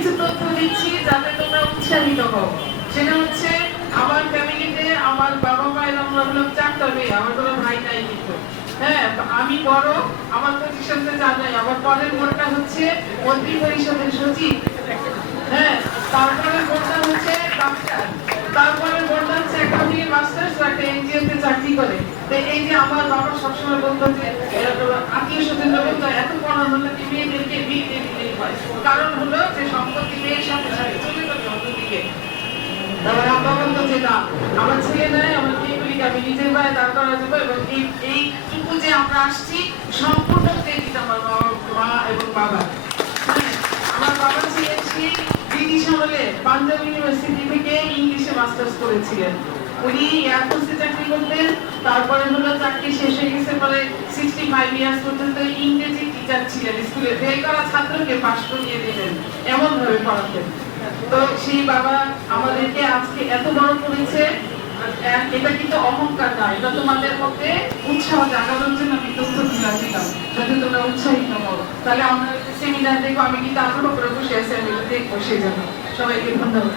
কিছু তথ্য দিচ্ছি যাতে তোমরা উৎসাহিত হও। সেটা হচ্ছে আমার ফ্যামিলিতে আমার বাবা মায়ের আমরা হলাম 4টা মেয়ে, আমার কোনো ভাই নাই কিন্তু। হ্যাঁ, আমি বড়, আমার পজিশনতে যা নাই। আমার পরের বোনটা হচ্ছে মন্ত্রী পরিষদের সচিব। হ্যাঁ, তারপরে বোনটা হচ্ছে ডাক্তার, তারপরে বোনটা হচ্ছে অ্যাকাউন্টিং মাস্টার্স, একটা এনজিও তে চাকরি করে। তো এই যে আমার বাবা সবসময় বলতো যে আত্মীয় স্বজন বলতো এত পড়ানো নাকি মেয়েদেরকে বিয়ে দিয়ে দিলেই হয়। কারণ হলো যে সম্পত্তি মেয়ের সাথে সাথে চলে যাবে অন্যদিকে। তারপরে আব্বা বলতো যে না, আমার ছেলে নাই, আমার মেয়েগুলিকে আমি নিজের পায়ে দাঁড় করা যাবো, এবং এইটুকু যে আমরা আসছি সম্পূর্ণ ক্রেডিট আমার মা এবং বাবা। হ্যাঁ, আমার বাবা ছিলেন সেই ব্রিটিশ আমলে পাঞ্জাব ইউনিভার্সিটি থেকে ইংলিশে মাস্টার্স করেছিলেন। উনি এয়ারফোর্সে চাকরি করতেন, তারপরে হলো চাকরি শেষ হয়ে গেছে পরে 65 ইয়ার্স পর্যন্ত ইংরেজি টিচার ছিলেন। স্কুলে ফেল করা ছাত্রকে পাশ করিয়ে দিতেন, এমন ভাবে পড়াতেন। তো সেই বাবা আমাদেরকে আজকে এত বড় করেছে, এটা কিন্তু অহংকার না, এটা তোমাদের মধ্যে উৎসাহ জাগানোর জন্য আমি তথ্য দিলাম যাতে তোমরা উৎসাহিত হও। তাহলে আমরা সেমিনার দেখবো, আমি কিন্তু আগ্রহ করে বসে আছি, আমি দেখবো সেই জন্য। সবাইকে ধন্যবাদ।